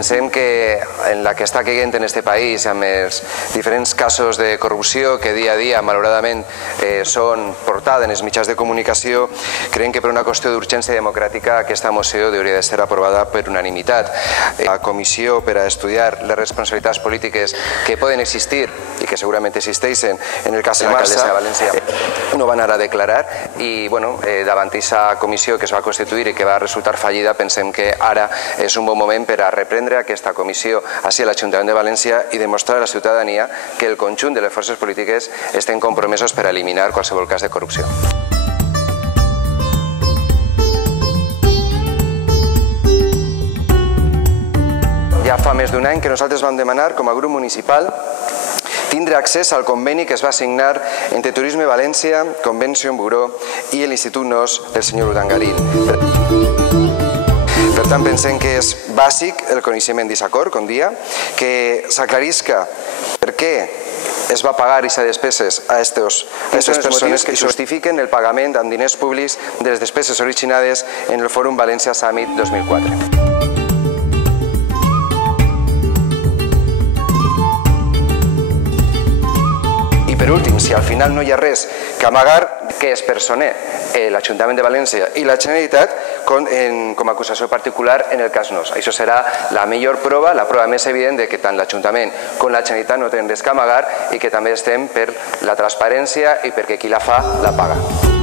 Pensem que en la que està caient en este país, amb els diferents casos de corrupció que dia a dia, malauradament, són portada en els mitjans de comunicació, creiem que per una qüestió d'urgència democràtica aquesta moció hauria de ser aprovada per unanimitat. La comissió per a estudiar les responsabilitats polítiques que poden existir i que segurament existeixen en el cas de l'alcaldessa de València no van anar a declarar i davant d'aquesta comissió que es va constituir i que va resultar fallida, pensem que ara és un bon moment per a reprendre aquesta comissió ací a l'Ajuntament de València i demostrar a la ciutadania que el conjunt de les forces polítiques estem compromesos per a eliminar qualsevol cas de corrupció. Ja fa més d'un any que nosaltres vam demanar, com a grup municipal, tindre accés al conveni que es va signar entre Turisme València, Convention Bureau i l'Institut NOS del senyor Urdangarín. Per tant, pensem que és bàsic el coneixement d'aquest acord, com dia, que s'aclarisca per què es va pagar aquestes despeses a aquestes persones que justifiquen el pagament amb diners públics de les despeses originades en el Fòrum València Summit 2004. Per últim, si al final no hi ha res que amagar, que es personer l'Ajuntament de València i la Generalitat com a acusació particular en el cas NOS. Això serà la millor prova, la prova més evident de que tant l'Ajuntament com la Generalitat no tenen res que amagar i que també estem per la transparència i perquè qui la fa, la paga.